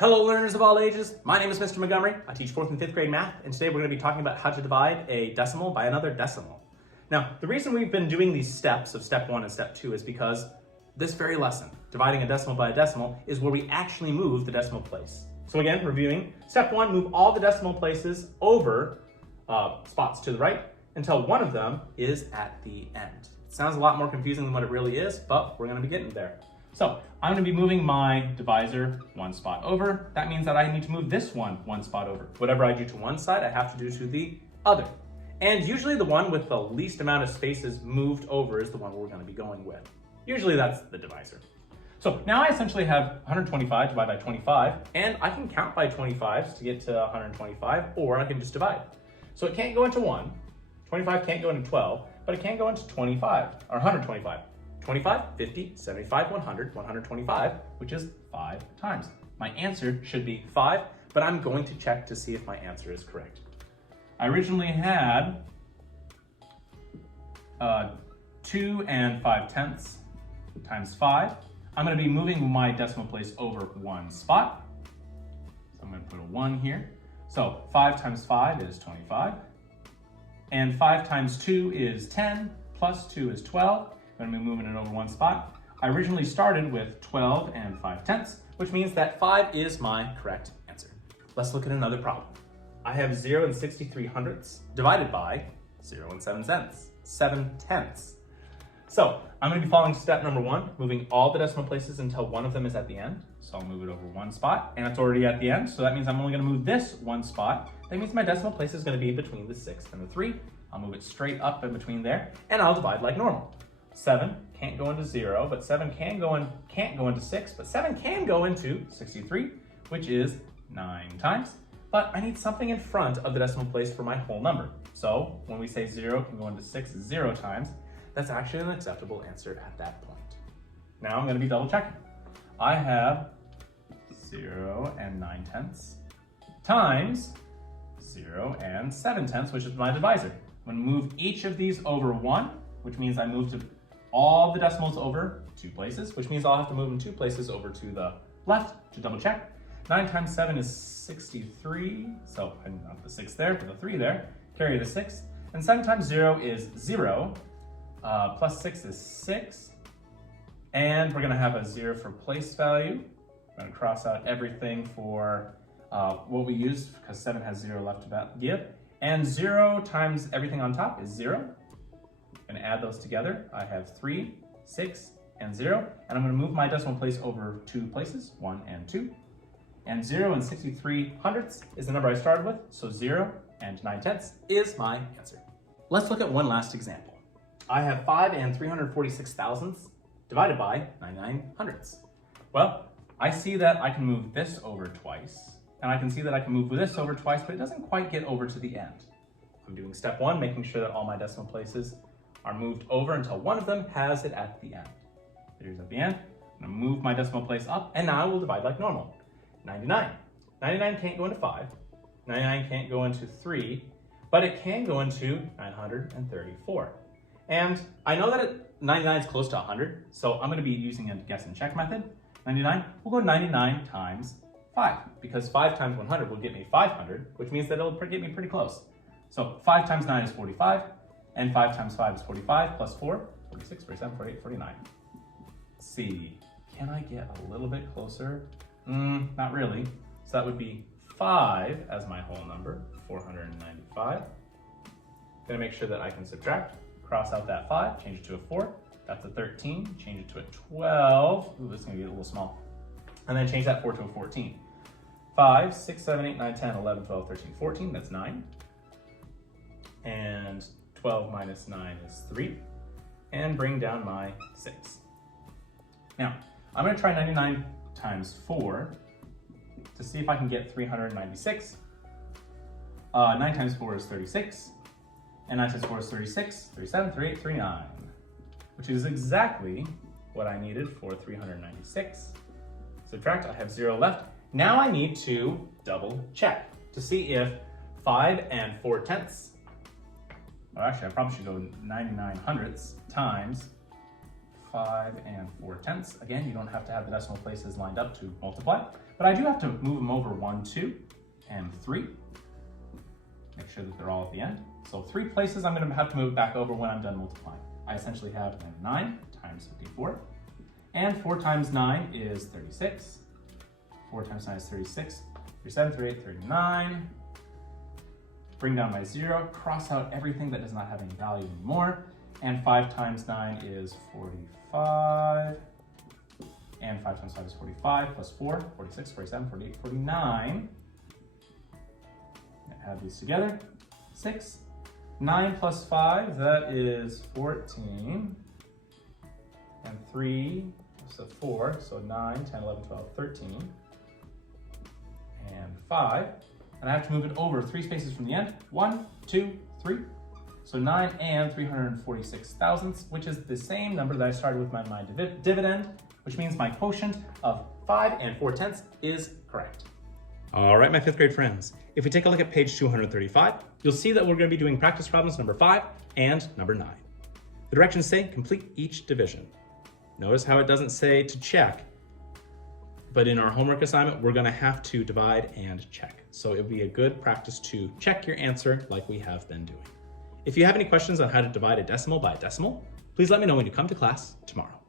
Hello learners of all ages, my name is Mr. Montgomery. I teach 4th and 5th grade math, and today we're going to be talking about how to divide a decimal by another decimal. Now, the reason we've been doing these steps of step 1 and step 2 is because this very lesson, dividing a decimal by a decimal, is where we actually move the decimal place. So again, reviewing, step 1, move all the decimal places over spots to the right until one of them is at the end. It sounds a lot more confusing than what it really is, but we're going to be getting there. So I'm going to be moving my divisor one spot over. That means that I need to move this one spot over. Whatever I do to one side, I have to do to the other. And usually the one with the least amount of spaces moved over is the one we're going to be going with. Usually that's the divisor. So now I essentially have 125 divided by 25, and I can count by 25s to get to 125, or I can just divide. So it can't go into 1, 25 can't go into 12, but it can go into 25, or 125. 25, 50, 75, 100, 125, which is 5 times. My answer should be 5, but I'm going to check to see if my answer is correct. I originally had 2 and 5/10 times 5. I'm going to be moving my decimal place over one spot. So I'm going to put a 1 here. So 5 times 5 is 25. And 5 times 2 is 10, plus 2 is 12. I'm going to be moving it over one spot. I originally started with 12 and 5/10, which means that 5 is my correct answer. Let's look at another problem. I have 0 and 63 hundredths divided by 0 and 7 cents, 7/10. So I'm going to be following step number 1, moving all the decimal places until one of them is at the end. So I'll move it over one spot, and it's already at the end. So that means I'm only going to move this one spot. That means my decimal place is going to be between the 6 and the 3. I'll move it straight up in between there, and I'll divide like normal. 7 can't go into 0, but 7 can't go into 6, but 7 can go into 63, which is 9 times. But I need something in front of the decimal place for my whole number. So when we say 0 can go into 6 0 times, that's actually an acceptable answer at that point. Now I'm going to be double checking. I have 0 and 9/10 times 0 and 7/10, which is my divisor. I'm going to move each of these over 1, which means I move all the decimals over 2 places, which means I'll have to move them 2 places over to the left to double check. 9 times 7 is 63, so I not the 6 there, but the 3 there, carry the 6. And 7 times 0 is 0, plus 6 is 6. And we're going to have a 0 for place value. We're going to cross out everything for what we used, because 7 has 0 left to give. And 0 times everything on top is 0. I'm going to add those together. I have 3, 6, and 0. And I'm going to move my decimal place over 2 places, 1 and 2. And 0 and 63 hundredths is the number I started with, so 0 and 9/10 is my answer. Let's look at one last example. I have 5 and 346 thousandths divided by 99 hundredths. Well, I see that I can move this over twice, and I can see that I can move this over twice, but it doesn't quite get over to the end. I'm doing step 1, making sure that all my decimal places are moved over until one of them has it at the end. Here's at the end. I'm going to move my decimal place up, and now I will divide like normal. 99. 99 can't go into 5. 99 can't go into 3, but it can go into 934. And I know that 99 is close to 100, so I'm going to be using a guess and check method. 99, we'll go 99 times 5, because 5 times 100 will get me 500, which means that it'll get me pretty close. So 5 times 9 is 45. And 5 times 5 is 45, plus 4, 46, 47, 48, 49. Let's see, can I get a little bit closer? Not really. So that would be 5 as my whole number, 495. Gonna make sure that I can subtract, cross out that 5, change it to a 4. That's a 13, change it to a 12. Ooh, this is gonna get a little small. And then change that 4 to a 14. 5, 6, 7, 8, 9, 10, 11, 12, 13, 14, that's 9. And 12 minus 9 is 3, and bring down my 6. Now, I'm going to try 99 times 4 to see if I can get 396. 9 times 4 is 36, and 9 times 4 is 36, 37, 38, 39, which is exactly what I needed for 396. Subtract, I have 0 left. Now I need to double check to see if 5 and 4/10, or actually I probably should go 99 hundredths times 5 and 4/10. Again, you don't have to have the decimal places lined up to multiply, but I do have to move them over 1, 2, and 3. Make sure that they're all at the end. So 3 places I'm going to have to move back over when I'm done multiplying. I essentially have 9 times 54, and 4 times 9 is 36. 4 times 9 is 36, 37, 38, 39. Bring down my 0, cross out everything that does not have any value anymore, and 5 times 9 is 45, and 5 times 5 is 45, plus 4, 46, 47, 48, 49. Add these together, 6. 9 plus 5, that is 14, and 3, so 4, so 9, 10, 11, 12, 13, and 5. And I have to move it over 3 spaces from the end. 1, 2, 3. So 9 and 346 thousandths, which is the same number that I started with my dividend, which means my quotient of 5 and 4/10 is correct. All right, my 5th grade friends. If we take a look at page 235, you'll see that we're going to be doing practice problems number 5 and number 9. The directions say complete each division. Notice how it doesn't say to check, but in our homework assignment, we're going to have to divide and check. So it'll be a good practice to check your answer like we have been doing. If you have any questions on how to divide a decimal by a decimal, please let me know when you come to class tomorrow.